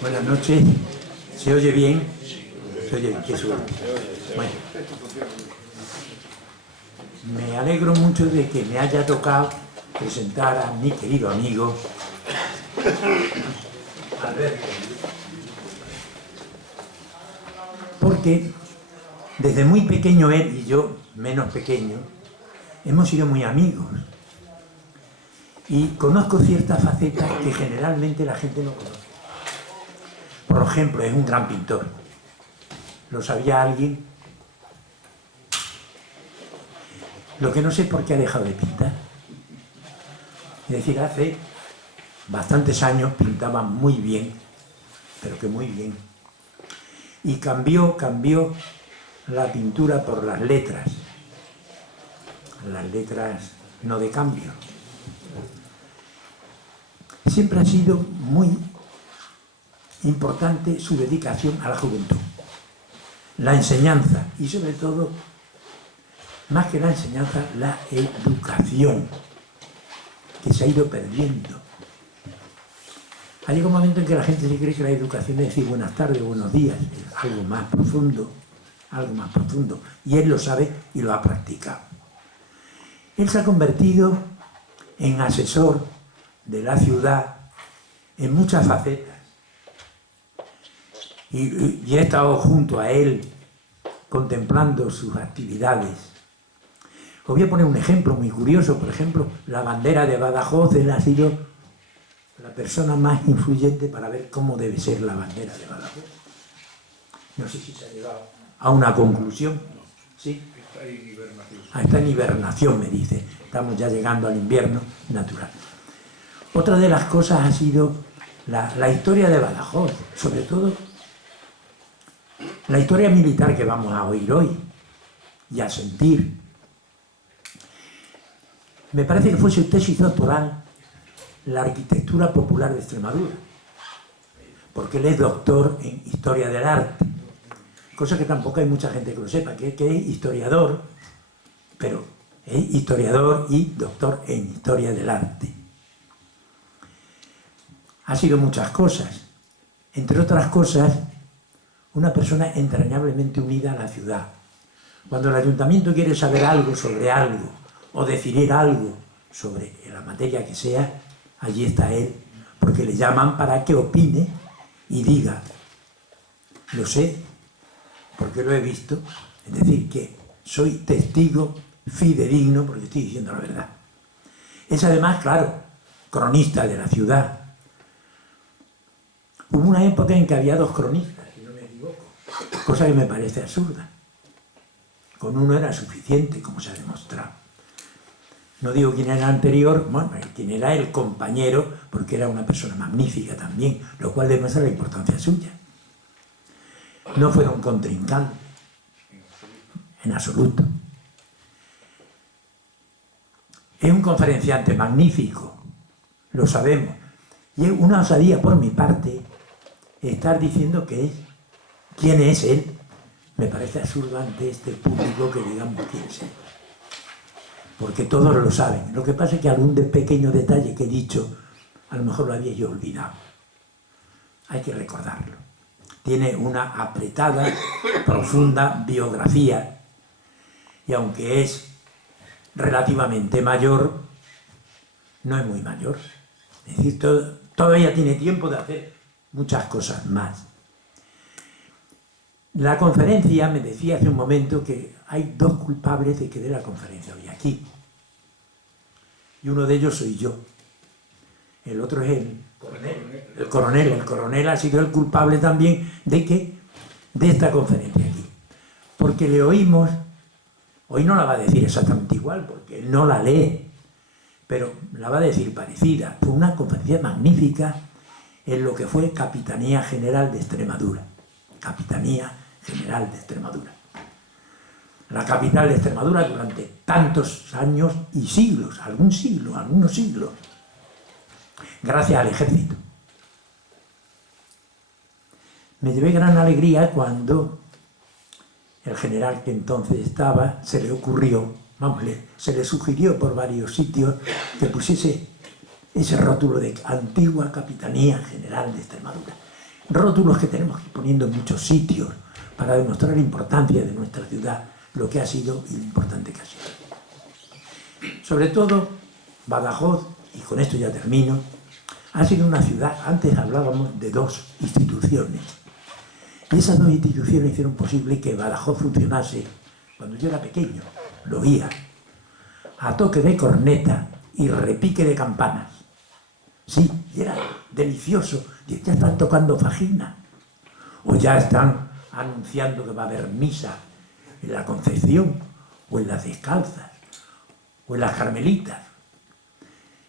Buenas noches. ¿Se oye bien? Se oye bien, qué suerte. Bueno. Me alegro mucho de que me haya tocado presentar a mi querido amigo Alberto. Porque desde muy pequeño él y yo, menos pequeño, hemos sido muy amigos. Y conozco ciertas facetas que generalmente la gente no conoce. Por ejemplo, es un gran pintor. ¿Lo sabía alguien? Lo que no sé es por qué ha dejado de pintar. Es decir, hace bastantes años pintaba muy bien, pero que muy bien. Y cambió la pintura por las letras no de cambio. Siempre ha sido muy importante su dedicación a la juventud, la enseñanza y sobre todo, más que la enseñanza, la educación, que se ha ido perdiendo. Ha llegado un momento en que la gente se cree que la educación es decir buenas tardes, buenos días, es algo más profundo, y él lo sabe y lo ha practicado. Él se ha convertido en asesor de la ciudad en muchas facetas. Y he estado junto a él contemplando sus actividades. Os voy a poner un ejemplo muy curioso. Por ejemplo, la bandera de Badajoz. Él ha sido la persona más influyente para ver cómo debe ser la bandera de Badajoz. No sé si se ha llegado a una conclusión. ¿Sí? Está en hibernación. Está en hibernación, me dice. Estamos ya llegando al invierno natural. Otra de las cosas ha sido la historia de Badajoz, sobre todo la historia militar que vamos a oír hoy y a sentir. Me parece que fue su tesis doctoral la arquitectura popular de Extremadura, porque él es doctor en historia del arte, cosa que tampoco hay mucha gente que lo sepa, que es historiador, pero es historiador y doctor en historia del arte. Ha sido muchas cosas, entre otras cosas, una persona entrañablemente unida a la ciudad. Cuando el ayuntamiento quiere saber algo sobre algo o decidir algo sobre la materia que sea, allí está él, porque le llaman para que opine y diga, lo sé, porque lo he visto, es decir, que soy testigo fidedigno porque estoy diciendo la verdad. Es además, claro, cronista de la ciudad. Hubo una época en que había dos cronistas, si no me equivoco, cosa que me parece absurda. Con uno era suficiente, como se ha demostrado. No digo quién era el anterior, bueno, quién era el compañero, porque era una persona magnífica también, lo cual demuestra la importancia suya. No fueron contrincantes, en absoluto. Es un conferenciante magnífico, lo sabemos. Y es una osadía por mi parte estar diciendo quién es él. Me parece absurdo ante este público que digamos quién es él. Porque todos lo saben. Lo que pasa es que algún pequeño detalle que he dicho, a lo mejor lo había yo olvidado. Hay que recordarlo. Tiene una apretada, profunda biografía, y aunque es relativamente mayor, no es muy mayor. Es decir, todavía tiene tiempo de hacer muchas cosas más. La conferencia, me decía hace un momento que hay dos culpables de que dé la conferencia hoy aquí. Y uno de ellos soy yo. El otro es el coronel. El coronel ha sido el culpable también de esta conferencia aquí. Porque le oímos, hoy no la va a decir exactamente igual, porque él no la lee, pero la va a decir parecida. Fue una conferencia magnífica en lo que fue Capitanía General de Extremadura. Capitanía General de Extremadura. La capital de Extremadura durante tantos años y siglos, algunos siglos, gracias al ejército. Me llevé gran alegría cuando el general que entonces estaba se le ocurrió, se le sugirió por varios sitios que pusiese ese rótulo de Antigua Capitanía General de Extremadura. Rótulos que tenemos que ir poniendo en muchos sitios para demostrar la importancia de nuestra ciudad, lo que ha sido y lo importante que ha sido. Sobre todo, Badajoz, y con esto ya termino, ha sido una ciudad, antes hablábamos de dos instituciones, y esas dos instituciones hicieron posible que Badajoz funcionase. Cuando yo era pequeño, lo oía, a toque de corneta y repique de campanas. Sí, y era delicioso, ya están tocando Fagina, o ya están anunciando que va a haber misa en la Concepción, o en las Descalzas, o en las Carmelitas.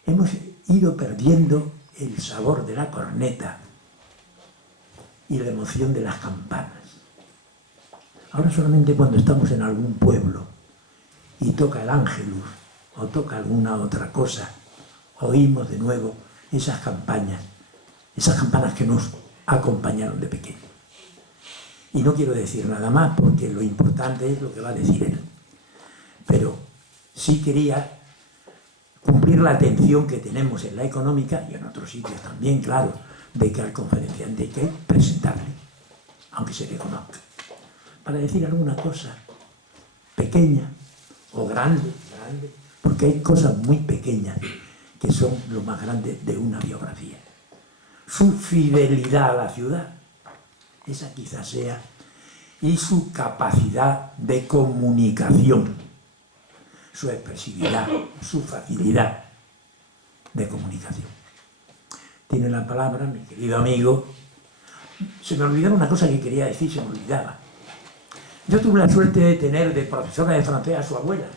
Hemos ido perdiendo el sabor de la corneta y la emoción de las campanas. Ahora solamente cuando estamos en algún pueblo y toca el ángelus o toca alguna otra cosa, oímos de nuevo esas campanas que nos acompañaron de pequeño. Y no quiero decir nada más porque lo importante es lo que va a decir él. Pero sí quería cumplir la atención que tenemos en la económica y en otros sitios también, claro, de que al conferenciante hay que presentarle, aunque se le conozca, para decir alguna cosa pequeña o grande, porque hay cosas muy pequeñas que son lo más grande de una biografía. Su fidelidad a la ciudad, esa quizás sea, y su capacidad de comunicación, su expresividad, su facilidad de comunicación. Tiene la palabra mi querido amigo. Se me olvidaba una cosa que quería decir, se me olvidaba. Yo tuve la suerte de tener de profesora de francés a su abuela,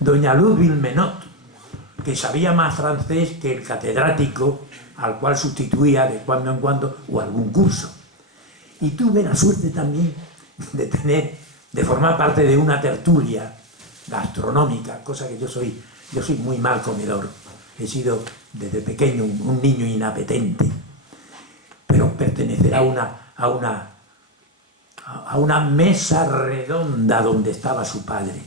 doña Luz Vilmenot, que sabía más francés que el catedrático al cual sustituía de cuando en cuando o algún curso. Y tuve la suerte también de formar parte de una tertulia gastronómica, cosa que yo soy muy mal comedor. He sido desde pequeño un niño inapetente, pero pertenecer a una mesa redonda donde estaba su padre,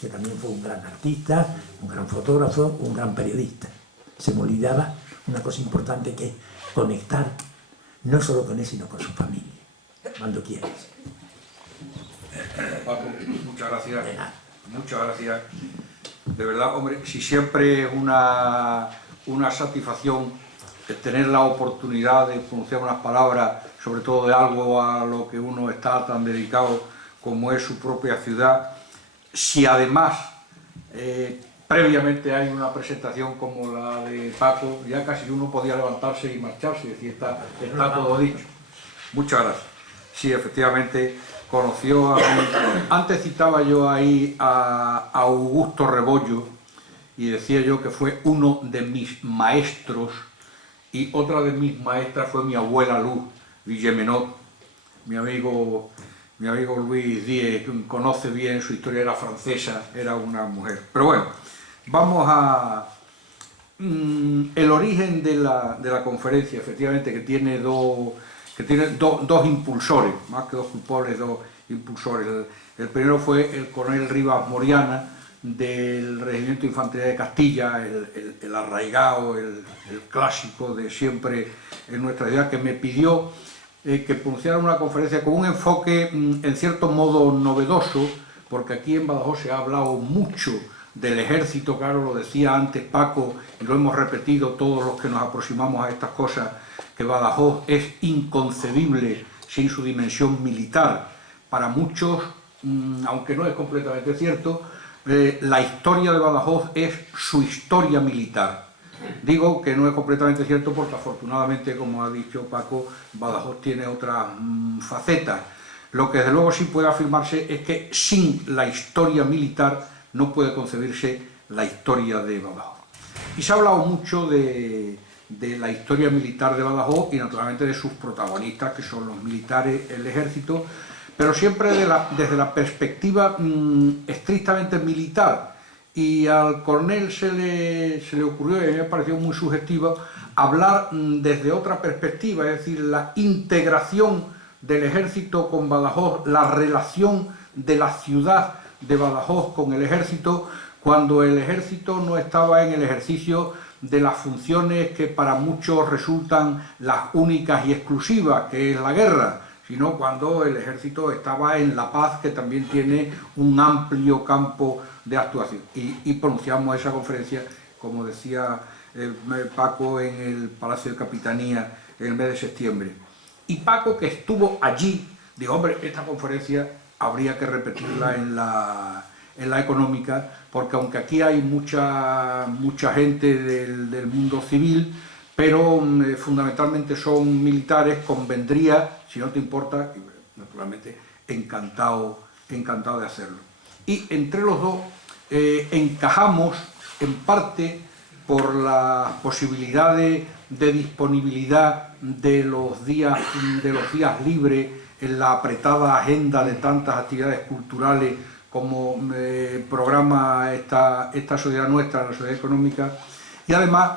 que también fue un gran artista, un gran fotógrafo, un gran periodista. Se me olvidaba una cosa importante, que es conectar no solo con él, sino con su familia, cuando quieras. Paco, muchas gracias. Muchas gracias. De verdad, hombre, si siempre es una satisfacción tener la oportunidad de pronunciar unas palabras, sobre todo de algo a lo que uno está tan dedicado como es su propia ciudad, si además previamente hay una presentación como la de Paco, ya casi uno podía levantarse y marcharse, es decir, está todo dicho. Muchas gracias. Sí, efectivamente, conoció a mí. Antes citaba yo ahí a Augusto Rebollo y decía yo que fue uno de mis maestros, y otra de mis maestras fue mi abuela Luz Villemenot. Mi amigo Luis Díez conoce bien su historia, era francesa, era una mujer. Pero bueno, vamos a el origen de la conferencia, efectivamente, que tiene dos impulsores, más que dos culpables, dos impulsores. El primero fue el coronel Rivas Moriana, del Regimiento de Infantería de Castilla, el arraigado, el clásico de siempre en nuestra ciudad, que me pidió que pronunciara una conferencia con un enfoque en cierto modo novedoso, porque aquí en Badajoz se ha hablado mucho del ejército, claro, lo decía antes Paco, y lo hemos repetido todos los que nos aproximamos a estas cosas, que Badajoz es inconcebible sin su dimensión militar. Para muchos, aunque no es completamente cierto, la historia de Badajoz es su historia militar. Digo que no es completamente cierto porque afortunadamente, como ha dicho Paco, Badajoz tiene otras facetas. Lo que desde luego sí puede afirmarse es que sin la historia militar no puede concebirse la historia de Badajoz. Y se ha hablado mucho de la historia militar de Badajoz y naturalmente de sus protagonistas, que son los militares, el ejército, pero siempre desde la perspectiva estrictamente militar. Y al coronel se le ocurrió, y a mí me pareció muy sugestivo, hablar desde otra perspectiva, es decir, la integración del ejército con Badajoz, la relación de la ciudad de Badajoz con el ejército, cuando el ejército no estaba en el ejercicio de las funciones que para muchos resultan las únicas y exclusivas, que es la guerra, sino cuando el ejército estaba en la paz, que también tiene un amplio campo de actuación. Y pronunciamos esa conferencia, como decía Paco, en el Palacio de Capitanía en el mes de septiembre. Y Paco, que estuvo allí, dijo, hombre, esta conferencia habría que repetirla en la económica, porque aunque aquí hay mucha gente del mundo civil, pero fundamentalmente son militares, convendría, si no te importa, y, naturalmente, encantado de hacerlo. Y entre los dos encajamos en parte por las posibilidades de disponibilidad de los días libres en la apretada agenda de tantas actividades culturales como programa esta sociedad nuestra, la sociedad económica, y además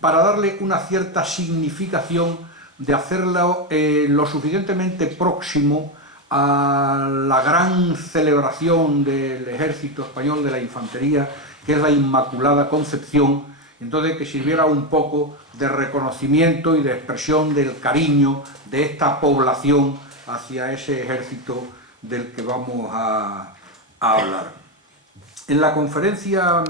para darle una cierta significación de hacerlo lo suficientemente próximo a la gran celebración del ejército español, de la infantería, que es la Inmaculada Concepción, entonces que sirviera un poco de reconocimiento y de expresión del cariño de esta población hacia ese ejército del que vamos a hablar. En la conferencia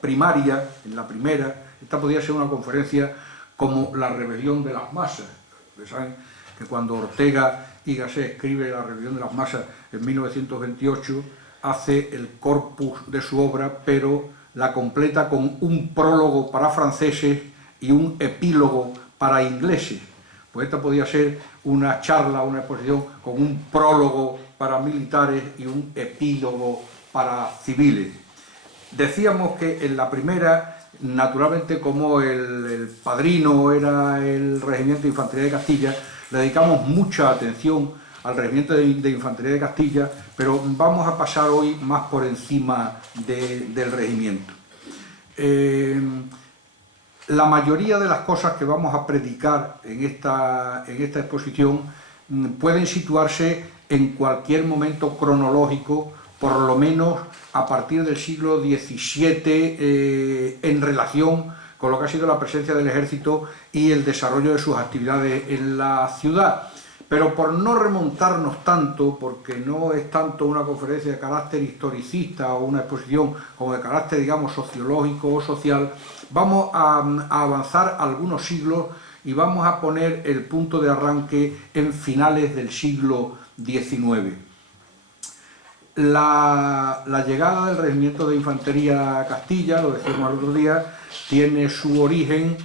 primaria, en la primera, esta podía ser una conferencia como la rebelión de las masas. Ustedes saben que cuando Ortega y Gasset escribe La rebelión de las masas en 1928, hace el corpus de su obra, pero la completa con un prólogo para franceses y un epílogo para ingleses. Pues esta podía ser una charla, una exposición con un prólogo para militares y un epílogo para civiles. Decíamos que en la primera, naturalmente, como el padrino era el Regimiento de Infantería de Castilla, le dedicamos mucha atención al Regimiento de Infantería de Castilla, pero vamos a pasar hoy más por encima del regimiento. La mayoría de las cosas que vamos a predicar en esta exposición pueden situarse en cualquier momento cronológico, por lo menos a partir del siglo XVII, en relación con lo que ha sido la presencia del ejército y el desarrollo de sus actividades en la ciudad. Pero por no remontarnos tanto, porque no es tanto una conferencia de carácter historicista o una exposición como de carácter, digamos, sociológico o social, vamos a avanzar algunos siglos y vamos a poner el punto de arranque en finales del siglo XIX. La llegada del Regimiento de Infantería Castilla, lo decíamos el otro día, tiene su origen,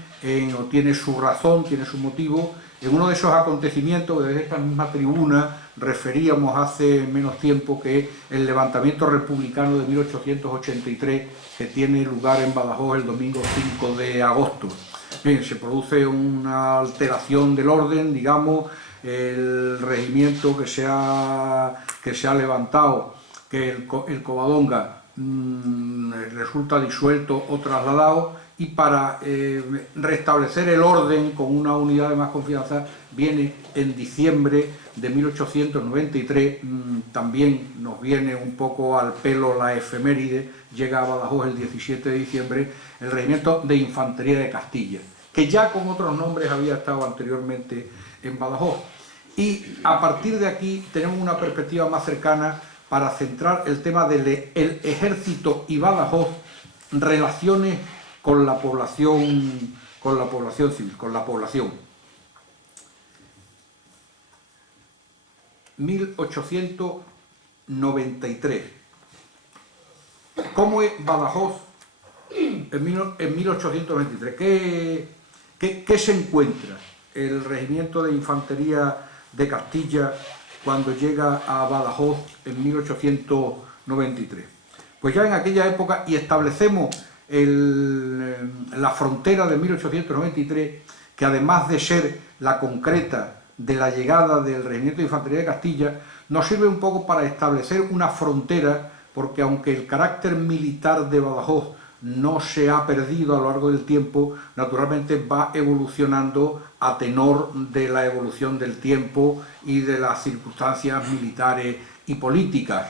o tiene su razón, tiene su motivo, en uno de esos acontecimientos que desde esta misma tribuna referíamos hace menos tiempo, que es el levantamiento republicano de 1883, que tiene lugar en Badajoz el domingo 5 de agosto. Bien, se produce una alteración del orden, digamos, el regimiento que se ha levantado, que el Covadonga resulta disuelto o trasladado, y para restablecer el orden con una unidad de más confianza viene en diciembre de 1893, también nos viene un poco al pelo la efeméride, llega a Badajoz el 17 de diciembre, el Regimiento de Infantería de Castilla, que ya con otros nombres había estado anteriormente en Badajoz. Y a partir de aquí tenemos una perspectiva más cercana para centrar el tema del ejército y Badajoz, relaciones con la población civil, con la población. 1893. ¿Cómo es Badajoz en 1893? ¿Qué se encuentra el Regimiento de Infantería de Castilla cuando llega a Badajoz en 1893? Pues ya en aquella época, y establecemos la frontera de 1893, que además de ser la concreta de la llegada del Regimiento de Infantería de Castilla, nos sirve un poco para establecer una frontera, porque aunque el carácter militar de Badajoz no se ha perdido a lo largo del tiempo, naturalmente va evolucionando a tenor de la evolución del tiempo y de las circunstancias militares y políticas.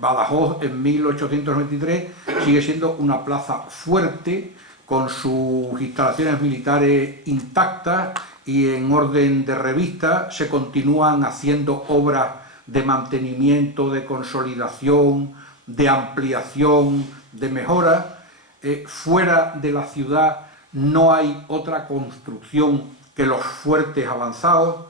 Badajoz en 1893 sigue siendo una plaza fuerte, con sus instalaciones militares intactas y en orden de revista. Se continúan haciendo obras de mantenimiento, de consolidación, de ampliación, de mejora. Fuera de la ciudad no hay otra construcción que los fuertes avanzados,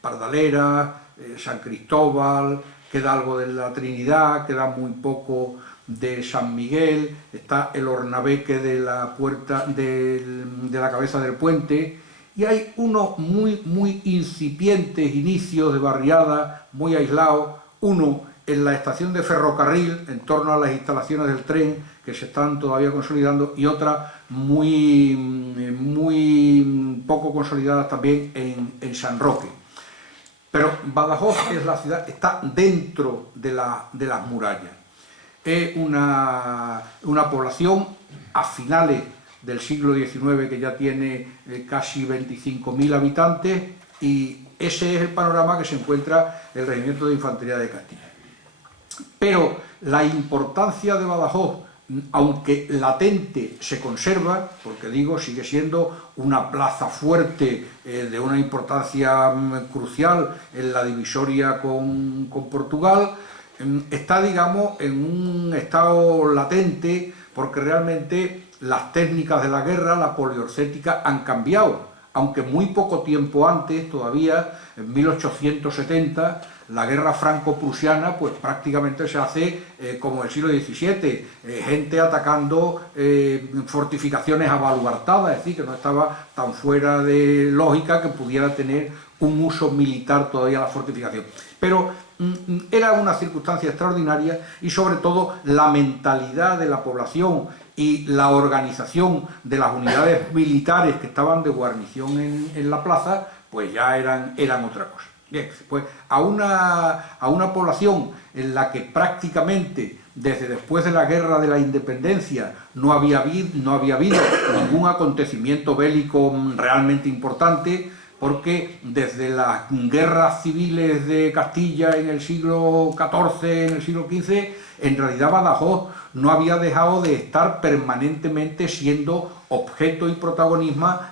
Pardalera, San Cristóbal, queda algo de la Trinidad, queda muy poco de San Miguel, está el Ornabeque de la puerta de la cabeza del puente, y hay unos muy incipientes inicios de barriada, muy aislados, uno en la estación de ferrocarril, en torno a las instalaciones del tren, que se están todavía consolidando, y otras muy poco consolidadas también en San Roque. Pero Badajoz es la ciudad, está dentro de las murallas. Es una población a finales del siglo XIX que ya tiene casi 25.000 habitantes, y ese es el panorama que se encuentra el Regimiento de Infantería de Castilla. Pero la importancia de Badajoz, aunque latente, se conserva, porque digo, sigue siendo una plaza fuerte de una importancia crucial en la divisoria con Portugal. Está, digamos, en un estado latente, porque realmente las técnicas de la guerra, la poliorcética, han cambiado, aunque muy poco tiempo antes, todavía en 1870, la guerra franco-prusiana pues prácticamente se hace como el siglo XVII, gente atacando fortificaciones abaluartadas, es decir, que no estaba tan fuera de lógica que pudiera tener un uso militar todavía la fortificación. Pero era una circunstancia extraordinaria, y sobre todo la mentalidad de la población y la organización de las unidades militares que estaban de guarnición en la plaza, pues ya eran otra cosa. Bien, pues a una población en la que prácticamente desde después de la Guerra de la Independencia no había habido ningún acontecimiento bélico realmente importante, porque desde las guerras civiles de Castilla en el siglo XIV, en el siglo XV, en realidad Badajoz no había dejado de estar permanentemente siendo objeto y protagonista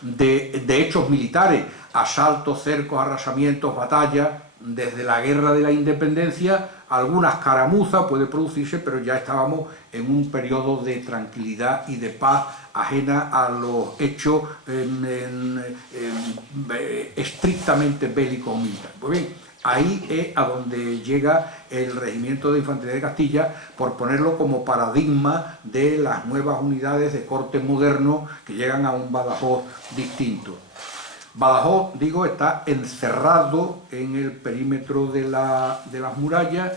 de hechos militares, asaltos, cercos, arrasamientos, batallas. Desde la Guerra de la Independencia alguna escaramuza puede producirse, pero ya estábamos en un periodo de tranquilidad y de paz ajena a los hechos estrictamente bélicos militares. Pues bien, ahí es a donde llega el Regimiento de Infantería de Castilla, por ponerlo como paradigma de las nuevas unidades de corte moderno que llegan a un Badajoz distinto. Badajoz, digo, está encerrado en el perímetro de las murallas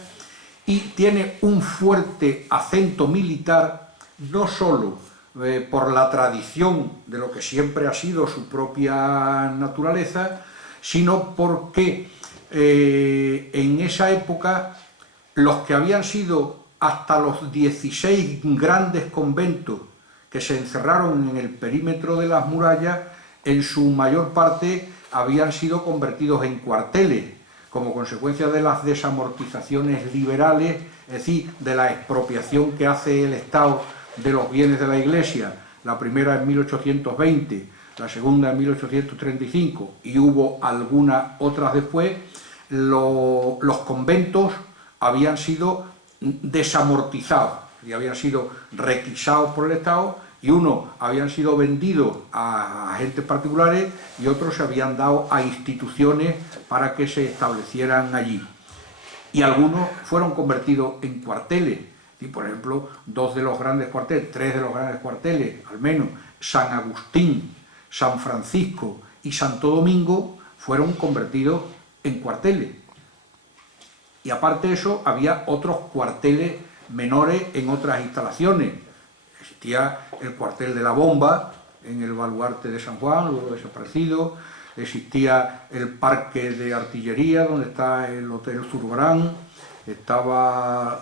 y tiene un fuerte acento militar, no solo por la tradición de lo que siempre ha sido su propia naturaleza, sino porque en esa época los que habían sido hasta los 16 grandes conventos que se encerraron en el perímetro de las murallas, en su mayor parte habían sido convertidos en cuarteles, como consecuencia de las desamortizaciones liberales, es decir, de la expropiación que hace el Estado de los bienes de la Iglesia, la primera en 1820, la segunda en 1835, y hubo algunas otras después. Los conventos habían sido desamortizados y habían sido requisados por el Estado, y unos habían sido vendidos a agentes particulares y otros se habían dado a instituciones para que se establecieran allí. Y algunos fueron convertidos en cuarteles. Y, por ejemplo, tres de los grandes cuarteles, al menos, San Agustín, San Francisco y Santo Domingo, fueron convertidos en cuarteles. Y aparte de eso, había otros cuarteles menores en otras instalaciones. Existía el cuartel de la Bomba en el baluarte de San Juan, luego desaparecido. Existía el parque de artillería, donde está el Hotel Zurbarán. Estaba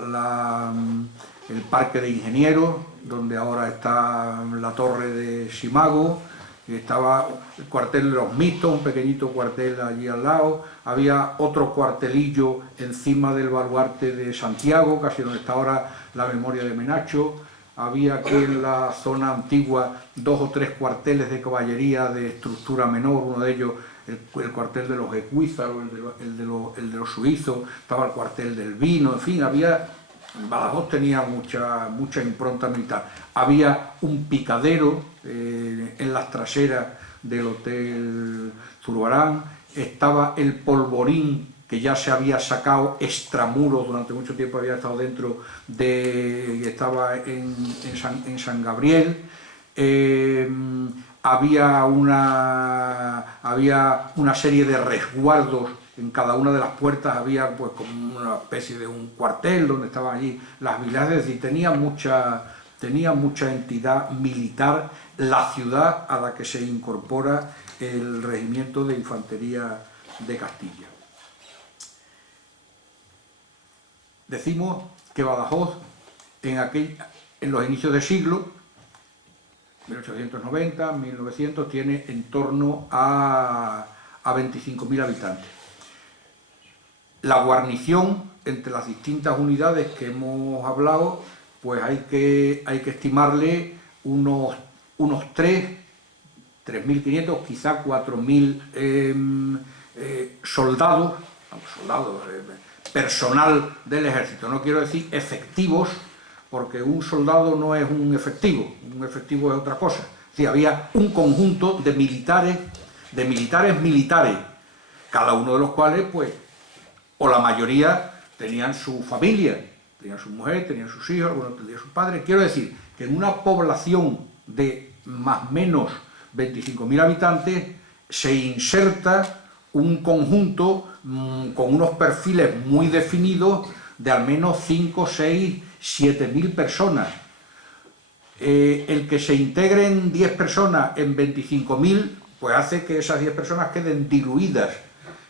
el parque de ingenieros, donde ahora está la torre de Simago. Estaba el cuartel de los mixtos, un pequeñito cuartel allí al lado. Había otro cuartelillo encima del baluarte de Santiago, casi donde está ahora la memoria de Menacho. había aquí en la zona antigua 2 o 3 cuarteles de caballería de estructura menor, uno de ellos el cuartel de los ecuízaros, el de los suizos, estaba el cuartel del vino, en fin, Badajoz tenía mucha impronta militar. Había un picadero en las traseras del Hotel Zurbarán, estaba el Polvorín, que ya se había sacado extramuros, durante mucho tiempo había estado dentro estaba en San Gabriel. Había una serie de resguardos en cada una de las puertas, había pues como una especie de un cuartel donde estaban allí las vigilancias, es decir, tenía mucha entidad militar la ciudad a la que se incorpora el regimiento de infantería de Castilla. Decimos que Badajoz en los inicios del siglo, 1890, 1900, tiene en torno a 25.000 habitantes. La guarnición entre las distintas unidades que hemos hablado, pues hay que estimarle unos 3.500, quizá 4.000 soldados, personal del ejército. No quiero decir efectivos, porque un soldado no es un efectivo es otra cosa. Sí, había un conjunto de militares, cada uno de los cuales, pues, o la mayoría tenían su familia, tenían su mujer, tenían sus hijos, algunos tenían sus padres. Quiero decir que en una población de más o menos 25.000 habitantes se inserta un conjunto con unos perfiles muy definidos de al menos 5, 6, 7.000 personas. El que se integren 10 personas en 25.000, pues hace que esas 10 personas queden diluidas.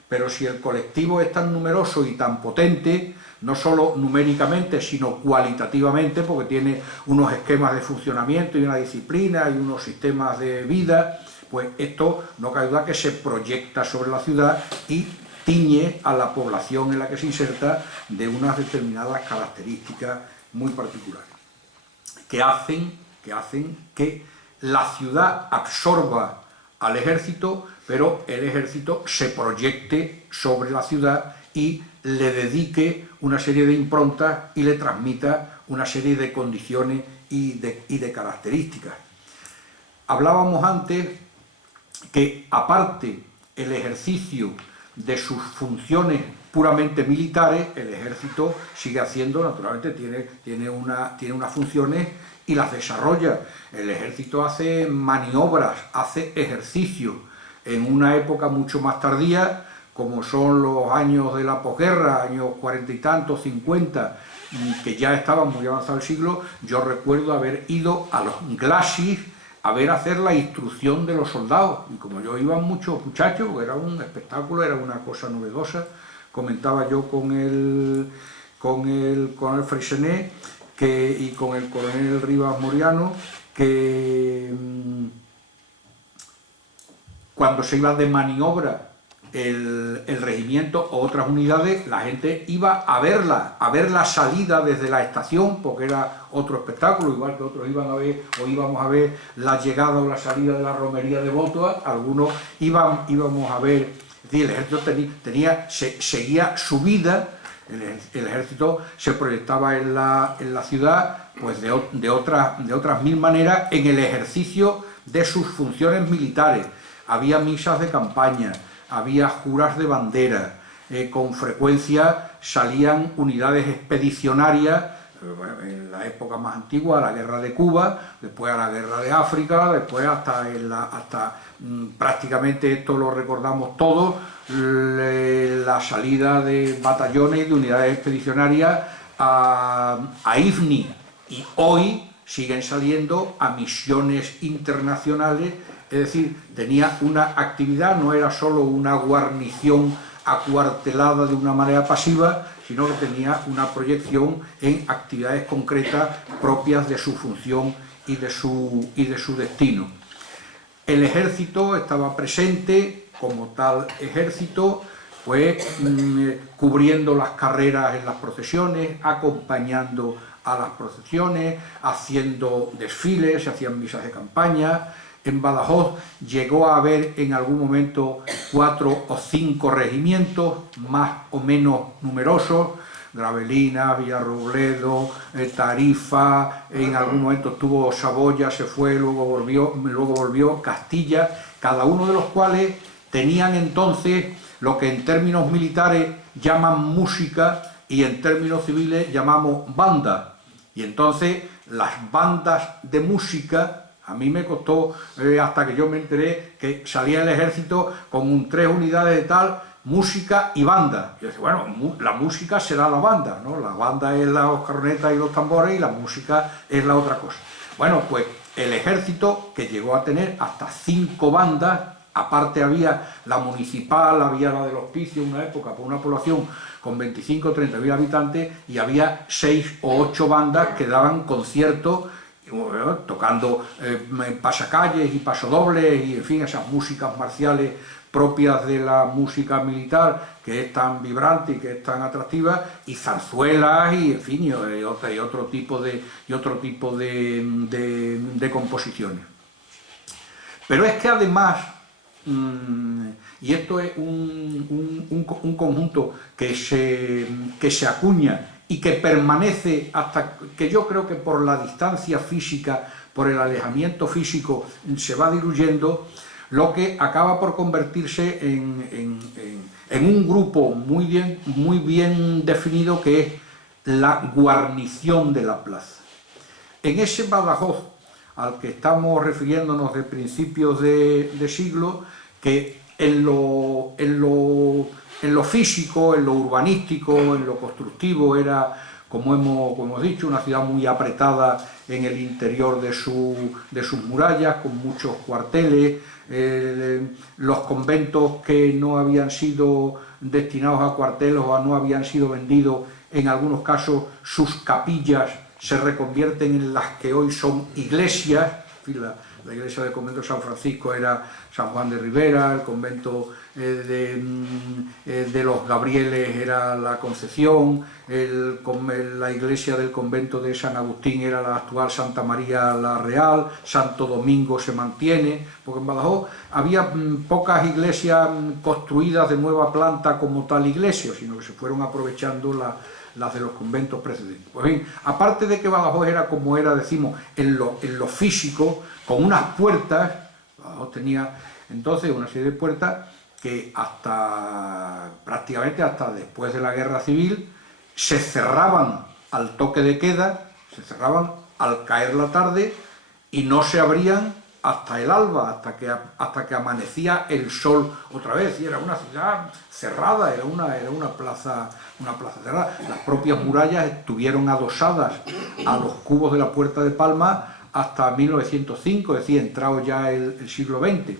Pero si el colectivo es tan numeroso y tan potente, no solo numéricamente, sino cualitativamente, porque tiene unos esquemas de funcionamiento y una disciplina y unos sistemas de vida, pues esto no cabe duda que se proyecta sobre la ciudad y tiñe a la población en la que se inserta de unas determinadas características muy particulares, que hacen que la ciudad absorba al ejército, pero el ejército se proyecte sobre la ciudad y le dedique una serie de improntas y le transmita una serie de condiciones y de características. Hablábamos antes que, aparte el ejercicio de sus funciones puramente militares, el ejército sigue haciendo, naturalmente tiene unas funciones y las desarrolla. El ejército hace maniobras, hace ejercicio. En una época mucho más tardía, como son los años de la posguerra, años 40 y tantos, 50, que ya estaba muy avanzado el siglo, yo recuerdo haber ido a los glacis a ver hacer la instrucción de los soldados, y como yo iban muchos muchachos, era un espectáculo, era una cosa novedosa. Comentaba yo con el Freixenet y con el coronel Rivas Moriano que cuando se iba de maniobra el regimiento o otras unidades, la gente iba a verla, la salida desde la estación, porque era otro espectáculo, igual que otros íbamos a ver la llegada o la salida de la romería de Botoa. Algunos íbamos a ver, es decir, el ejército seguía su vida. El ejército se proyectaba en la ciudad, pues de otras mil maneras, en el ejercicio de sus funciones militares. Había misas de campaña, había juras de bandera, con frecuencia salían unidades expedicionarias, en la época más antigua, a la guerra de Cuba, después a la guerra de África, después hasta prácticamente, esto lo recordamos todos, la salida de batallones, de unidades expedicionarias a IFNI, y hoy siguen saliendo a misiones internacionales. Es decir, tenía una actividad, no era solo una guarnición acuartelada de una manera pasiva, sino que tenía una proyección en actividades concretas propias de su función y de su destino. El ejército estaba presente como tal ejército, pues cubriendo las carreras en las procesiones, acompañando a las procesiones, haciendo desfiles, se hacían misas de campaña. En Badajoz llegó a haber en algún momento 4 o 5 regimientos, más o menos numerosos, Gravelina, Villarrobledo, Tarifa, en algún momento estuvo Saboya, se fue, luego volvió Castilla, cada uno de los cuales tenían entonces lo que en términos militares llaman música y en términos civiles llamamos banda. Y entonces las bandas de música, a mí me costó hasta que yo me enteré que salía el ejército con 3 unidades de tal, música y banda. Yo decía, bueno, la música será la banda, ¿no? La banda es las cornetas y los tambores y la música es la otra cosa. Bueno, pues el ejército, que llegó a tener hasta 5 bandas, aparte había la municipal, había la del hospicio en una época, por una población con 25 o 30 mil habitantes, y había 6 o 8 bandas que daban conciertos, tocando pasacalles y pasodobles y en fin, esas músicas marciales propias de la música militar, que es tan vibrante y que es tan atractiva, y zarzuelas y en fin, y otro tipo de composiciones. Pero es que además, y esto es un conjunto que se acuña y que permanece hasta que yo creo que por la distancia física, por el alejamiento físico, se va diluyendo, lo que acaba por convertirse en un grupo muy bien definido, que es la guarnición de la plaza. En ese Badajoz al que estamos refiriéndonos de principios de siglo, que en lo físico, en lo urbanístico, en lo constructivo, era, como hemos dicho, una ciudad muy apretada en el interior de sus murallas, con muchos cuarteles, los conventos que no habían sido destinados a cuarteles o no habían sido vendidos, en algunos casos sus capillas se reconvierten en las que hoy son iglesias. La iglesia del convento de San Francisco era San Juan de Ribera, el convento de los Gabrieles era la Concepción, la iglesia del convento de San Agustín era la actual Santa María la Real, Santo Domingo se mantiene, porque en Badajoz había pocas iglesias construidas de nueva planta como tal iglesia, sino que se fueron aprovechando las de los conventos precedentes. Pues bien, aparte de que Badajoz era como era, decimos, en lo físico, con unas puertas, Badajoz tenía entonces una serie de puertas que prácticamente hasta después de la Guerra Civil se cerraban al toque de queda, se cerraban al caer la tarde y no se abrían hasta el alba, hasta que amanecía el sol otra vez, y era una ciudad cerrada, era una plaza cerrada. Las propias murallas estuvieron adosadas a los cubos de la Puerta de Palma hasta 1905, es decir, entrado ya el siglo XX.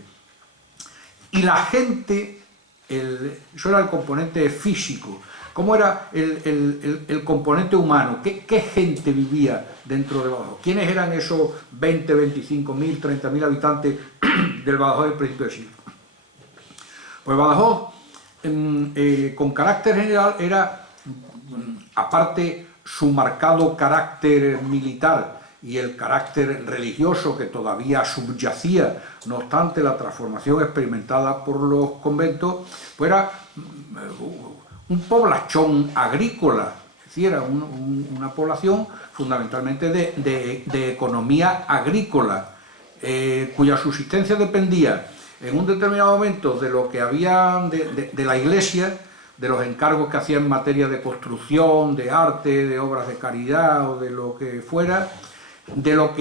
Y la gente, eso era el componente físico. ¿Cómo era el componente humano? ¿Qué gente vivía dentro de Badajoz? ¿Quiénes eran esos 20, 25.000, 30.000 habitantes del Badajoz del principio del siglo? Pues Badajoz, con carácter general, era, aparte su marcado carácter militar y el carácter religioso que todavía subyacía, no obstante la transformación experimentada por los conventos, pues era un poblachón agrícola, es decir, era una población fundamentalmente de economía agrícola, cuya subsistencia dependía en un determinado momento de lo que había de la iglesia, de los encargos que hacía en materia de construcción, de arte, de obras de caridad o de lo que fuera, de los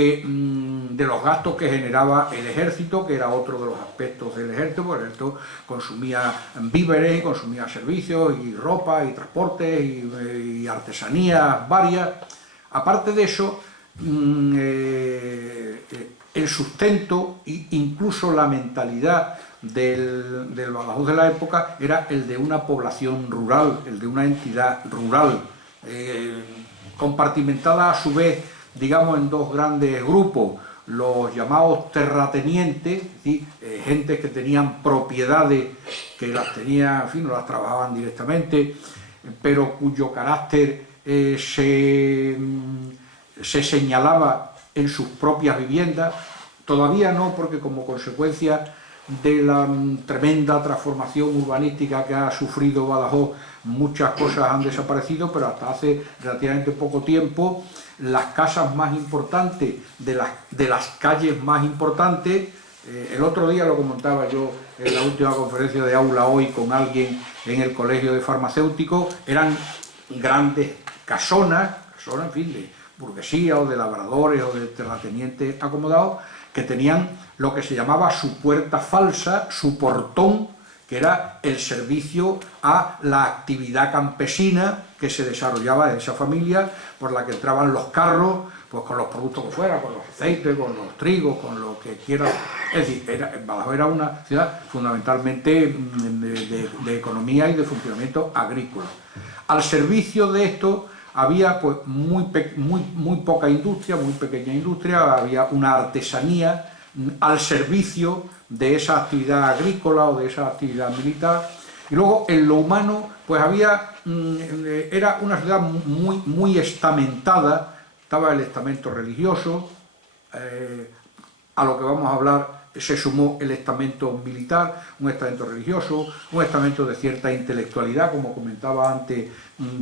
gastos que generaba el ejército, que era otro de los aspectos del ejército, porque el ejército consumía víveres, consumía servicios y ropa y transportes y artesanías varias. Aparte de eso, el sustento e incluso la mentalidad del Badajoz de la época era el de una población rural, el de una entidad rural, compartimentada a su vez, digamos, en dos grandes grupos: los llamados terratenientes, es decir, gente que tenían propiedades, que las tenían, en fin, no las trabajaban directamente, pero cuyo carácter se señalaba en sus propias viviendas. Todavía no, porque como consecuencia de la tremenda transformación urbanística que ha sufrido Badajoz, muchas cosas han desaparecido, pero hasta hace relativamente poco tiempo las casas más importantes de las calles más importantes, el otro día lo comentaba yo en la última conferencia de aula hoy con alguien en el colegio de farmacéuticos, eran grandes casonas, en fin, de burguesía o de labradores o de terratenientes acomodados, que tenían lo que se llamaba su puerta falsa, su portón, que era el servicio a la actividad campesina que se desarrollaba en esa familia, por la que entraban los carros, pues con los productos que fuera, con los aceites, con los trigos, con lo que quiera. Es decir, Badajoz era una ciudad fundamentalmente de economía y de funcionamiento agrícola. Al servicio de esto había pues muy poca industria, muy pequeña industria, había una artesanía al servicio de esa actividad agrícola o de esa actividad militar. Y luego en lo humano pues era una ciudad muy estamentada. Estaba el estamento religioso, a lo que vamos a hablar se sumó el estamento militar, un estamento religioso, un estamento de cierta intelectualidad, como comentaba antes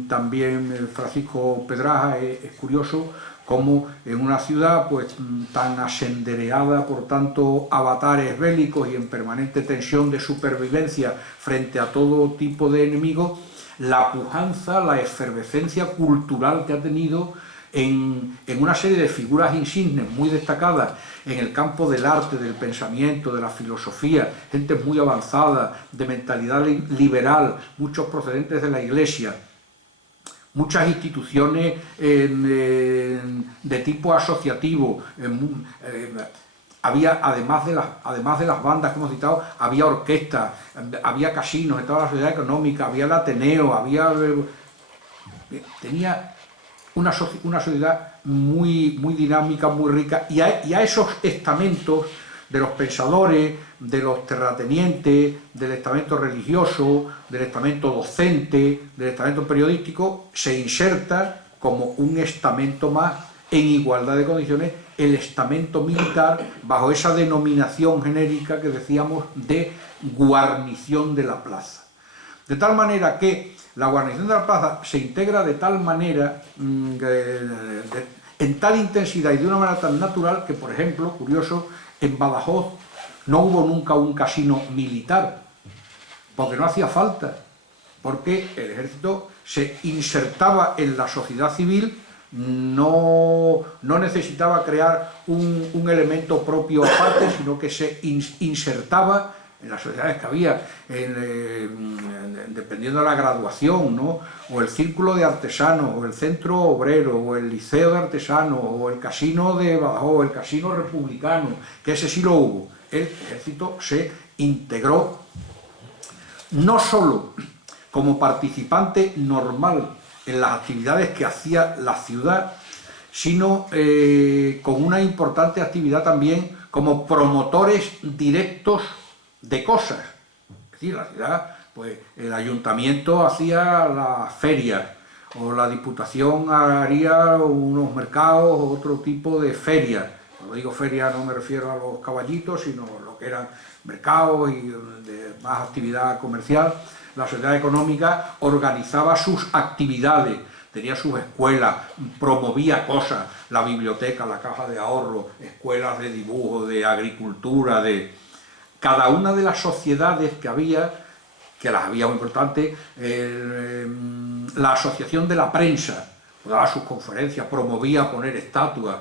también Francisco Pedraja. Es curioso cómo en una ciudad pues tan asendereada por tanto avatares bélicos y en permanente tensión de supervivencia frente a todo tipo de enemigos, la pujanza, la efervescencia cultural que ha tenido en una serie de figuras insignes muy destacadas en el campo del arte, del pensamiento, de la filosofía, gente muy avanzada, de mentalidad liberal, muchos procedentes de la Iglesia, muchas instituciones de tipo asociativo. Había, además de las bandas que hemos citado, había orquestas, había casinos, estaba la sociedad económica, había el Ateneo, tenía una sociedad muy dinámica, muy rica, y a esos estamentos de los pensadores, de los terratenientes, del estamento religioso, del estamento docente, del estamento periodístico, se inserta como un estamento más en igualdad de condiciones el estamento militar, bajo esa denominación genérica que decíamos de guarnición de la plaza. De tal manera que la guarnición de la plaza se integra de tal manera, en tal intensidad y de una manera tan natural que, por ejemplo, curioso, en Badajoz no hubo nunca un casino militar, porque no hacía falta, porque el ejército se insertaba en la sociedad civil, no necesitaba crear un elemento propio aparte, sino que se insertaba en las sociedades que había, dependiendo de la graduación, ¿no? O el círculo de artesanos, o el centro obrero, o el liceo de artesanos, o el casino de Badajoz, o el casino republicano, que ese sí lo hubo. El ejército se integró no solo como participante normal en las actividades que hacía la ciudad, sino con una importante actividad también como promotores directos de cosas. Es decir, la ciudad, pues el ayuntamiento hacía las ferias, o la diputación haría unos mercados o otro tipo de ferias. Cuando digo feria no me refiero a los caballitos, sino a lo que eran mercados y de más actividad comercial. La sociedad económica organizaba sus actividades, tenía sus escuelas, promovía cosas, la biblioteca, la caja de ahorro, escuelas de dibujo, de agricultura, cada una de las sociedades que había, que las había muy importantes, la asociación de la prensa, daba sus conferencias, promovía poner estatuas.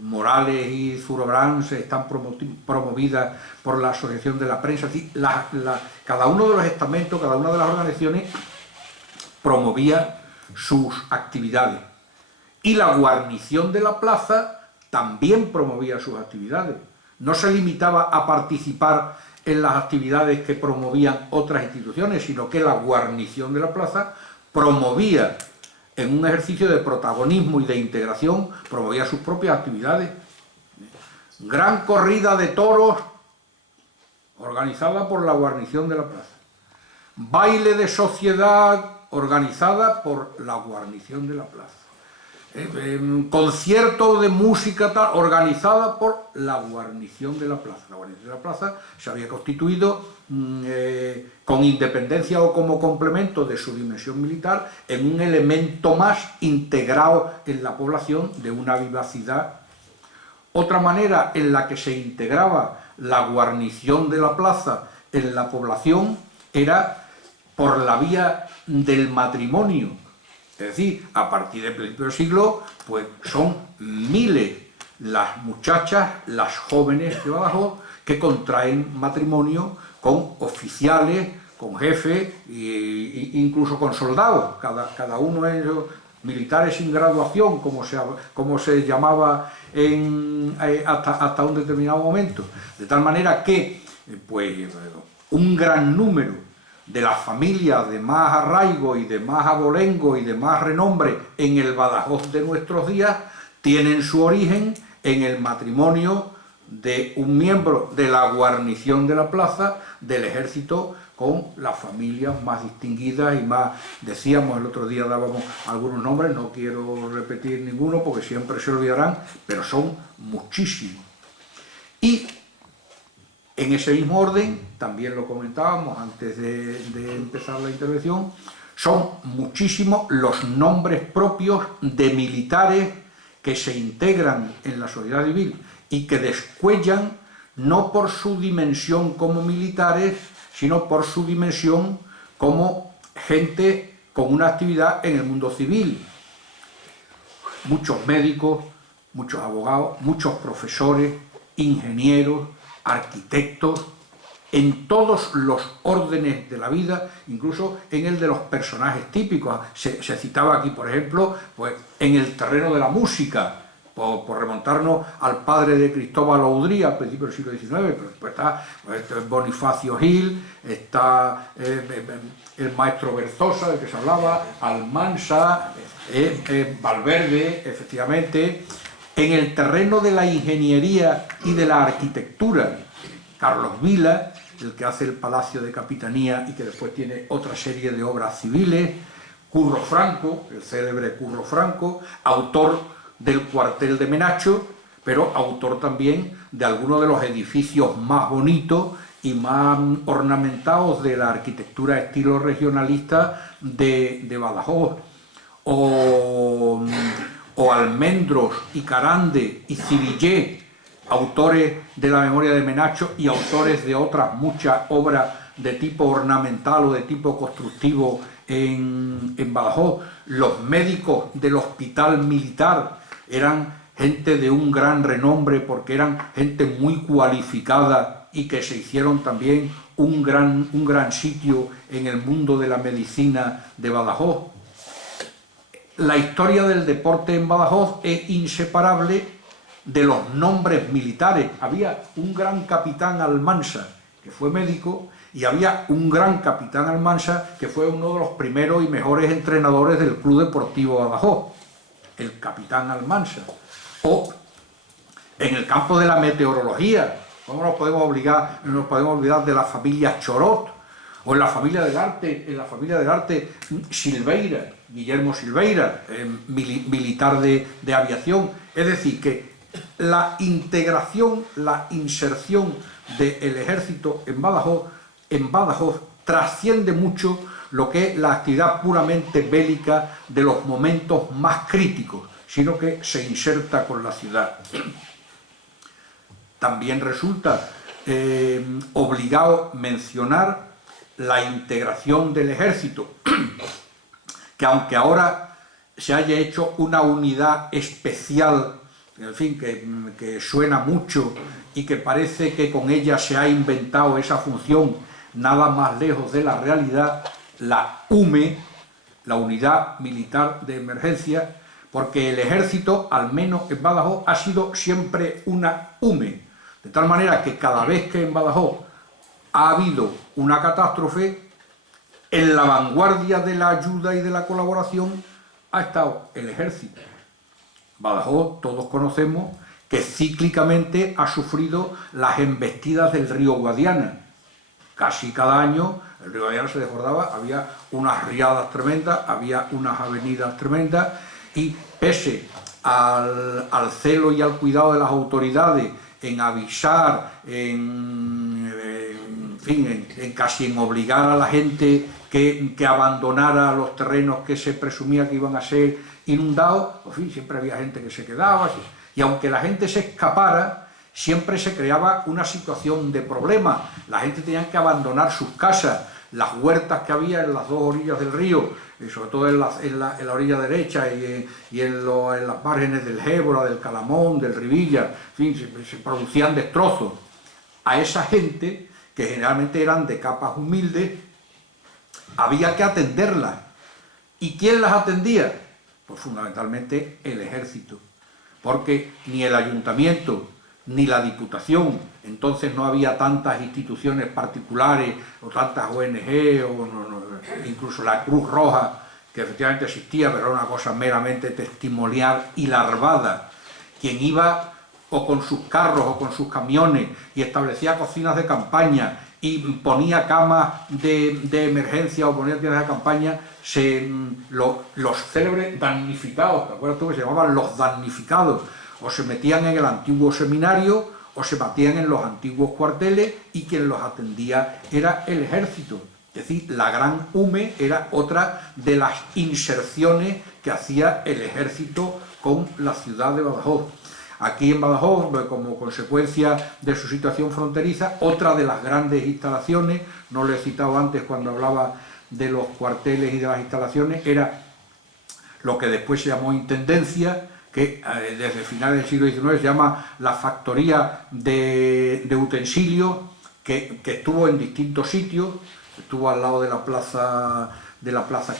Morales y Zurbarán están promovidas por la asociación de la prensa. Es decir, cada uno de los estamentos, cada una de las organizaciones promovía sus actividades. Y la guarnición de la plaza también promovía sus actividades. No se limitaba a participar en las actividades que promovían otras instituciones, sino que la guarnición de la plaza promovía, en un ejercicio de protagonismo y de integración, promovía sus propias actividades. Gran corrida de toros organizada por la guarnición de la plaza. Baile de sociedad organizada por la guarnición de la plaza. Concierto de música tal, organizada por la guarnición de la plaza. La guarnición de la plaza se había constituido con independencia o como complemento de su dimensión militar en un elemento más integrado en la población de una vivacidad. Otra manera en la que se integraba la guarnición de la plaza en la población era por la vía del matrimonio. Es decir, a partir del principio del siglo, pues son miles las muchachas, las jóvenes de Badajoz, que contraen matrimonio con oficiales, con jefes e incluso con soldados. Cada uno de ellos, militares sin graduación, como se llamaba hasta un determinado momento. De tal manera que pues, un gran número de las familias de más arraigo y de más abolengo y de más renombre en el Badajoz de nuestros días tienen su origen en el matrimonio de un miembro de la guarnición de la plaza del ejército con las familias más distinguidas y más, decíamos el otro día, dábamos algunos nombres, no quiero repetir ninguno porque siempre se olvidarán, pero son muchísimos. Y en ese mismo orden, también lo comentábamos antes de empezar la intervención, son muchísimos los nombres propios de militares que se integran en la sociedad civil y que descuellan no por su dimensión como militares, sino por su dimensión como gente con una actividad en el mundo civil. Muchos médicos, muchos abogados, muchos profesores, ingenieros, arquitectos, en todos los órdenes de la vida, incluso en el de los personajes típicos. Se citaba aquí, por ejemplo, pues, en el terreno de la música, por remontarnos al padre de Cristóbal Audrí a principios del siglo XIX, pero después está Bonifacio Gil, está el maestro Berzosa, del que se hablaba, Almansa, Valverde, efectivamente. En el terreno de la ingeniería y de la arquitectura, Carlos Vila, el que hace el Palacio de Capitanía y que después tiene otra serie de obras civiles, Curro Franco, el célebre Curro Franco, autor del cuartel de Menacho, pero autor también de algunos de los edificios más bonitos y más ornamentados de la arquitectura estilo regionalista de Badajoz, o Almendros y Carande y Civillé, autores de la memoria de Menacho y autores de otras muchas obras de tipo ornamental o de tipo constructivo en Badajoz. Los médicos del hospital militar eran gente de un gran renombre porque eran gente muy cualificada y que se hicieron también un gran sitio en el mundo de la medicina de Badajoz. La historia del deporte en Badajoz es inseparable de los nombres militares. Había un gran capitán Almansa, que fue médico, y había un gran capitán Almansa, que fue uno de los primeros y mejores entrenadores del Club Deportivo Badajoz, el capitán Almansa. O en el campo de la meteorología, ¿cómo nos podemos olvidar de la familia Chorot? O en la familia del arte, Silveira, Guillermo Silveira, militar de aviación. Es decir, que la integración, la inserción del ejército en Badajoz trasciende mucho lo que es la actividad puramente bélica de los momentos más críticos, sino que se inserta con la ciudad. También resulta obligado mencionar la integración del ejército, que aunque ahora se haya hecho una unidad especial, en fin, que suena mucho y que parece que con ella se ha inventado esa función, nada más lejos de la realidad, la UME, la Unidad Militar de Emergencia, porque el ejército, al menos en Badajoz, ha sido siempre una UME, de tal manera que cada vez que en Badajoz ha habido una catástrofe, en la vanguardia de la ayuda y de la colaboración ha estado el ejército. Badajoz, todos conocemos que cíclicamente ha sufrido las embestidas del río Guadiana. casi cada año el río Guadiana se desbordaba, había unas riadas tremendas, había unas avenidas tremendas, y pese al celo y al cuidado de las autoridades en avisar, en casi en obligar a la gente que abandonara los terrenos que se presumía que iban a ser inundados, en fin, siempre había gente que se quedaba, y aunque la gente se escapara, siempre se creaba una situación de problema. La gente tenía que abandonar sus casas, las huertas que había en las dos orillas del río, sobre todo en la orilla derecha y en las márgenes del Gébora, del Calamón, del Rivilla, en fin, se producían destrozos. A esa gente, que generalmente eran de capas humildes, había que atenderlas. ¿Y quién las atendía? Pues fundamentalmente el ejército, porque ni el ayuntamiento ni la Diputación, entonces no había tantas instituciones particulares o tantas ONG o incluso la Cruz Roja, que efectivamente existía, pero era una cosa meramente testimonial y larvada. Quien iba o con sus carros o con sus camiones y establecía cocinas de campaña y ponía camas de emergencia o ponía tiendas de campaña, los célebres damnificados, ¿te acuerdas tú que se llamaban los damnificados? O se metían en el antiguo seminario o se metían en los antiguos cuarteles, y quien los atendía era el ejército. Es decir, la Gran Hume era otra de las inserciones que hacía el ejército con la ciudad de Badajoz. Aquí en Badajoz, como consecuencia de su situación fronteriza, otra de las grandes instalaciones, no lo he citado antes cuando hablaba de los cuarteles y de las instalaciones, era lo que después se llamó Intendencia, que desde finales del siglo XIX se llama la factoría de utensilios, que estuvo en distintos sitios. Estuvo al lado de la plaza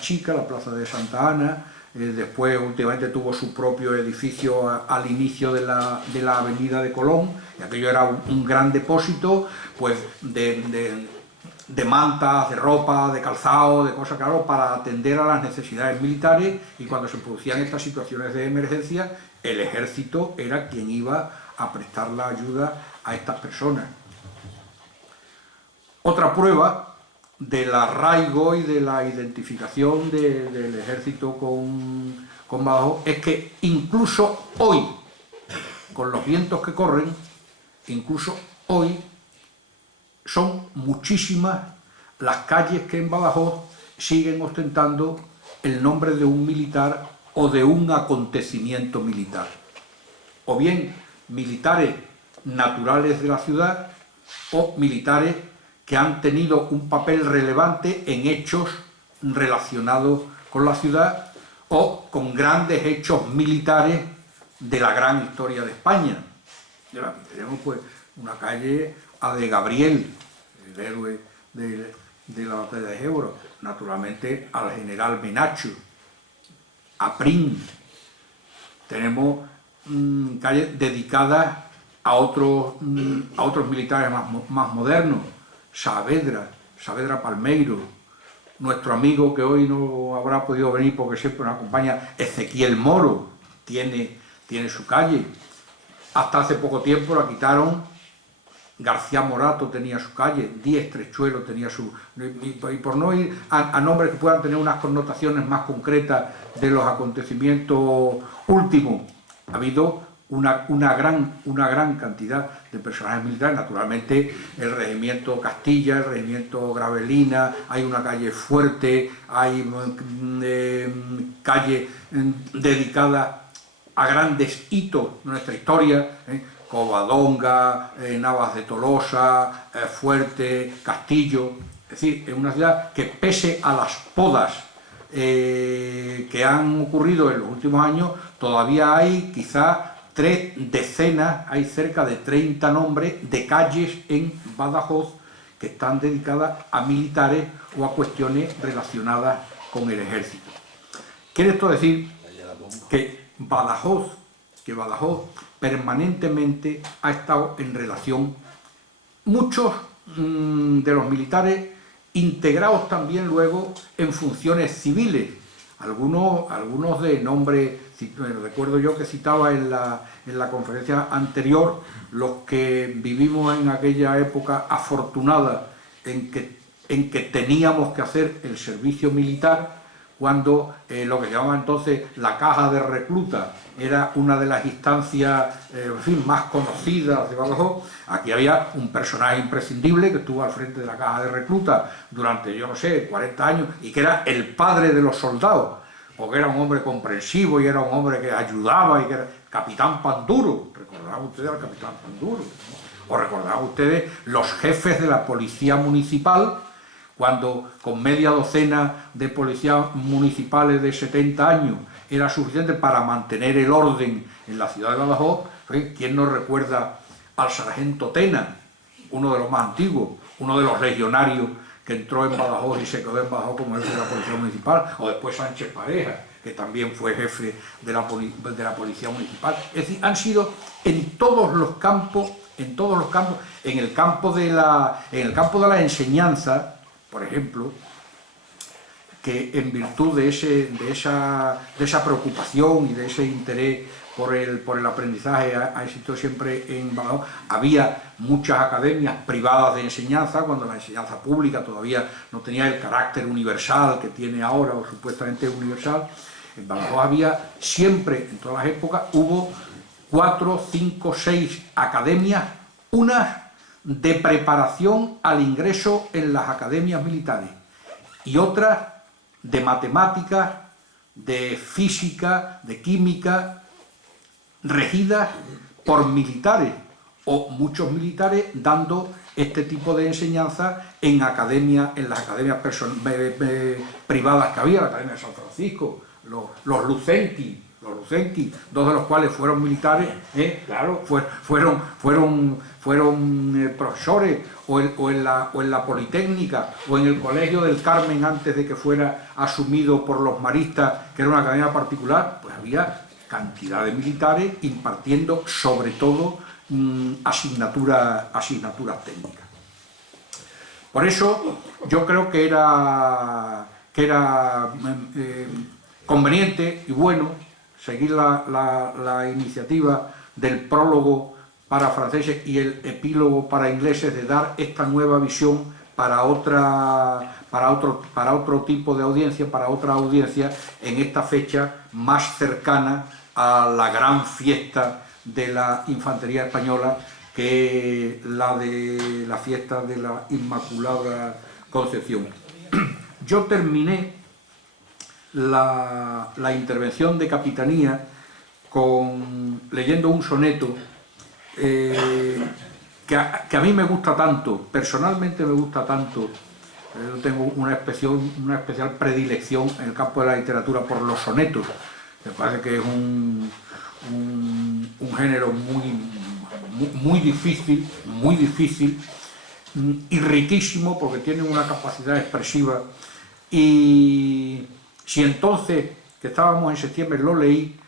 Chica, la plaza de Santa Ana. Después últimamente tuvo su propio edificio al inicio de la avenida de Colón, y aquello era un gran depósito pues de mantas, de ropa, de calzado, de cosas, claro, para atender a las necesidades militares. Y cuando se producían estas situaciones de emergencia, el ejército era quien iba a prestar la ayuda a estas personas. Otra prueba del arraigo y de la identificación del ejército con Badajoz es que incluso hoy, con los vientos que corren, incluso hoy son muchísimas las calles que en Badajoz siguen ostentando el nombre de un militar o de un acontecimiento militar, o bien militares naturales de la ciudad o militares que han tenido un papel relevante en hechos relacionados con la ciudad o con grandes hechos militares de la gran historia de España. Tenemos pues una calle a de Gabriel, el héroe de la batalla de Ebro, naturalmente al general Menacho, a Prim. Tenemos calles dedicadas a otros militares más modernos, Saavedra Palmeiro, nuestro amigo que hoy no habrá podido venir porque siempre nos acompaña, Ezequiel Moro, tiene su calle. Hasta hace poco tiempo la quitaron, García Morato tenía su calle, Díez Trechuelo tenía su... Y por no ir a nombres que puedan tener unas connotaciones más concretas de los acontecimientos últimos, ha habido una gran cantidad de personajes militares. Naturalmente el regimiento Castilla, el regimiento Gravelina, hay una calle fuerte, hay calle dedicada a grandes hitos de nuestra historia, Covadonga, Navas de Tolosa, Fuerte, Castillo. Es decir, es una ciudad que, pese a las podas que han ocurrido en los últimos años, todavía hay quizá 3 decenas, hay cerca de 30 nombres de calles en Badajoz que están dedicadas a militares o a cuestiones relacionadas con el ejército. Quiere esto decir que Badajoz permanentemente ha estado en relación, muchos de los militares integrados también luego en funciones civiles, algunos de nombre, recuerdo yo que citaba en la conferencia anterior, los que vivimos en aquella época afortunada en que teníamos que hacer el servicio militar, cuando lo que se llamaba entonces la caja de recluta era una de las instancias en fin, más conocidas de Badajoz. Aquí había un personaje imprescindible que estuvo al frente de la caja de recluta durante, yo no sé, 40 años, y que era el padre de los soldados, porque era un hombre comprensivo y era un hombre que ayudaba, y que era Capitán Panduro. ¿Recordarán ustedes al Capitán Panduro? ¿O recordarán ustedes los jefes de la policía municipal, cuando con media docena de policías municipales de 70 años era suficiente para mantener el orden en la ciudad de Badajoz? ¿Quién no recuerda al sargento Tena, uno de los más antiguos, uno de los legionarios que entró en Badajoz y se quedó en Badajoz como jefe de la policía municipal? O después Sánchez Pareja, que también fue jefe de la policía municipal. Es decir, han sido en todos los campos, en el campo de la enseñanza, por ejemplo, que en virtud de esa preocupación y de ese interés por el aprendizaje ha existido siempre en Badajoz. Había muchas academias privadas de enseñanza, cuando la enseñanza pública todavía no tenía el carácter universal que tiene ahora, o supuestamente universal. En Badajoz había siempre, en todas las épocas, hubo 4, 5, 6 academias, unas de preparación al ingreso en las academias militares y otras de matemáticas, de física, de química, regidas por militares, o muchos militares dando este tipo de enseñanza en las academias privadas que había, la Academia de San Francisco, los Lucenqui, dos de los cuales fueron militares, claro, fueron profesores, o en la Politécnica, o en el Colegio del Carmen antes de que fuera asumido por los maristas, que era una academia particular. Pues había cantidad de militares impartiendo sobre todo asignaturas técnicas. Por eso yo creo que era conveniente y bueno seguir la iniciativa del prólogo para franceses y el epílogo para ingleses, de dar esta nueva visión para otro tipo de audiencia, para otra audiencia en esta fecha más cercana a la gran fiesta de la infantería española, que es la fiesta de la Inmaculada Concepción. Yo terminé la intervención de capitanía leyendo un soneto que a mí me gusta tanto, personalmente me gusta tanto. Yo tengo una especial predilección en el campo de la literatura por los sonetos. Me parece que es un género muy difícil y riquísimo, porque tiene una capacidad expresiva. Y si entonces, que estábamos en septiembre, lo leí,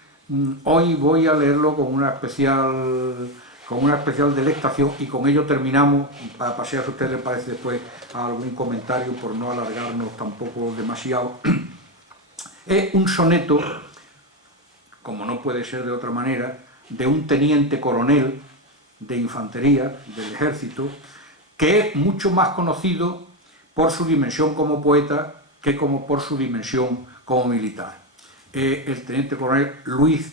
hoy voy a leerlo con una especial delectación, y con ello terminamos, para pasar a ustedes, les parece, después a algún comentario por no alargarnos tampoco demasiado. Es un soneto, como no puede ser de otra manera, de un teniente coronel de infantería del ejército, que es mucho más conocido por su dimensión como poeta que por su dimensión como militar. El teniente coronel Luis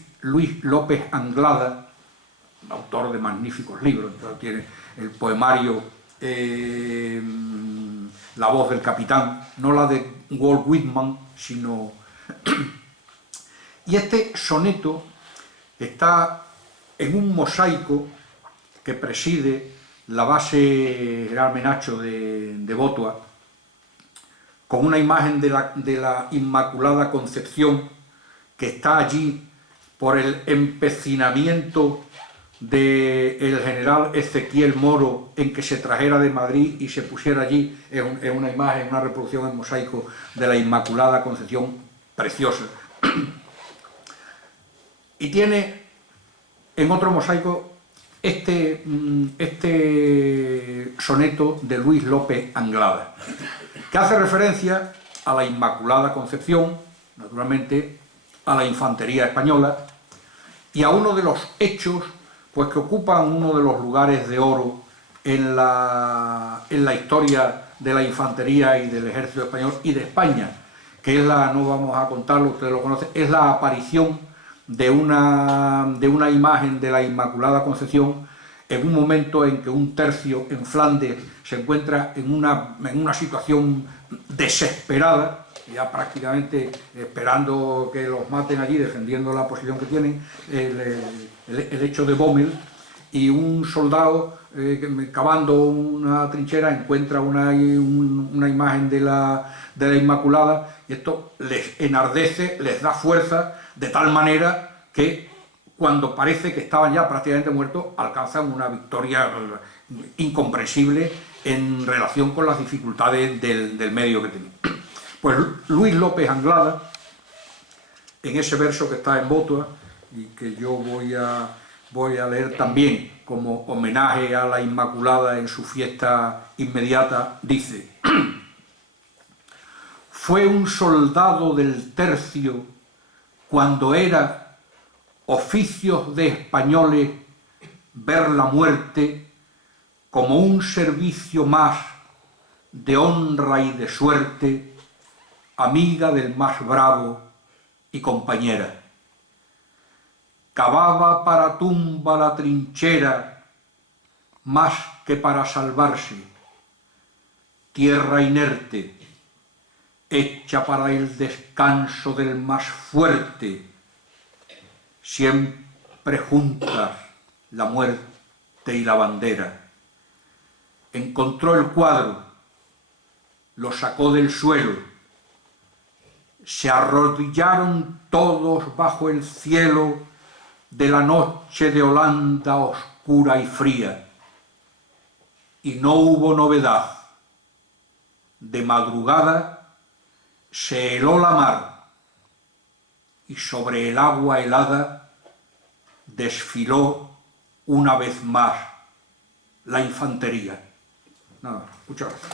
López Anglada, autor de magníficos libros. Tiene el poemario La voz del capitán, no la de Walt Whitman, sino... Y este soneto está en un mosaico que preside la base General Menacho de Botua, con una imagen de la Inmaculada Concepción, que está allí por el empecinamiento del general Ezequiel Moro en que se trajera de Madrid y se pusiera allí. Es una imagen, una reproducción en mosaico de la Inmaculada Concepción, preciosa. Y tiene en otro mosaico este soneto de Luis López Anglada, que hace referencia a la Inmaculada Concepción, naturalmente, a la infantería española, y a uno de los hechos pues, que ocupan uno de los lugares de oro en la historia de la infantería y del ejército español y de España, que es la, no vamos a contarlo, ustedes lo conocen, es la aparición de una imagen de la Inmaculada Concepción en un momento en que un tercio en Flandes se encuentra en una situación desesperada, ya prácticamente esperando que los maten allí, defendiendo la posición que tienen, el hecho de Bommel, y un soldado cavando una trinchera encuentra una imagen de la Inmaculada, y esto les enardece, les da fuerza, de tal manera que cuando parece que estaban ya prácticamente muertos, alcanzan una victoria incomprensible en relación con las dificultades del medio que tenían. Pues Luis López Anglada, en ese verso que está en Botua, y que yo voy a leer también como homenaje a la Inmaculada en su fiesta inmediata, dice: fue un soldado del tercio cuando era oficios de españoles ver la muerte como un servicio más de honra y de suerte, amiga del más bravo y compañera. Cavaba para tumba la trinchera más que para salvarse, tierra inerte, hecha para el descanso del más fuerte, siempre juntas la muerte y la bandera. Encontró el cuadro, lo sacó del suelo, se arrodillaron todos bajo el cielo de la noche de Holanda oscura y fría, y no hubo novedad. De madrugada se heló la mar, y sobre el agua helada desfiló una vez más la infantería. Nada, muchas gracias.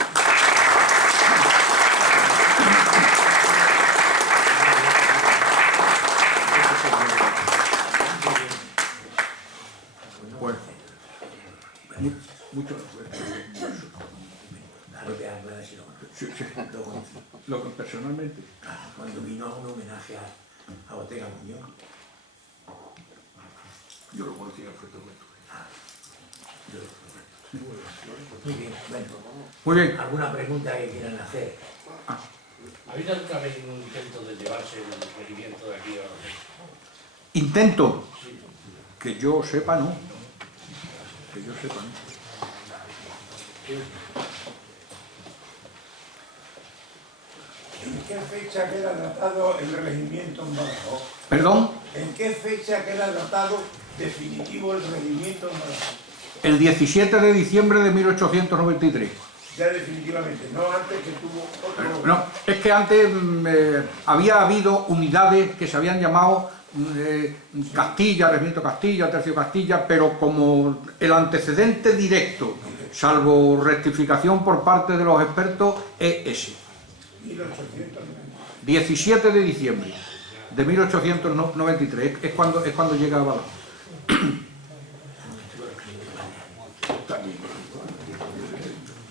Bueno, mucho. Sí, sí. Lo que personalmente. Cuando vino a un homenaje a Ortega Muñoz. Yo lo conocía perfectamente. Muy bien, bueno. Muy bien. ¿Alguna pregunta que quieran hacer? ¿Ha habido alguna vez un intento de llevarse el regimiento de aquí a la... Intento. Sí. Que yo sepa, no. Que yo sepa, no. ¿En qué fecha queda datado el regimiento en Badajoz? ¿Perdón? ¿En qué fecha queda datado definitivo el regimiento en Badajoz? El 17 de diciembre de 1893. Ya definitivamente, no antes que tuvo otro... No, es que antes había habido unidades que se habían llamado Castilla, Regimiento Castilla, Tercio Castilla, pero como el antecedente directo, salvo rectificación por parte de los expertos, es ese. 1890. 17 de diciembre de 1893, es cuando llega a Badajoz.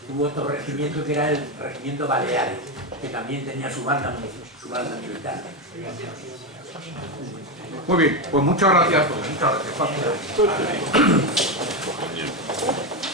Hubo otro regimiento que era el regimiento Baleares, que también tenía su banda militar. Muy bien, pues muchas gracias a todos. Muchas gracias.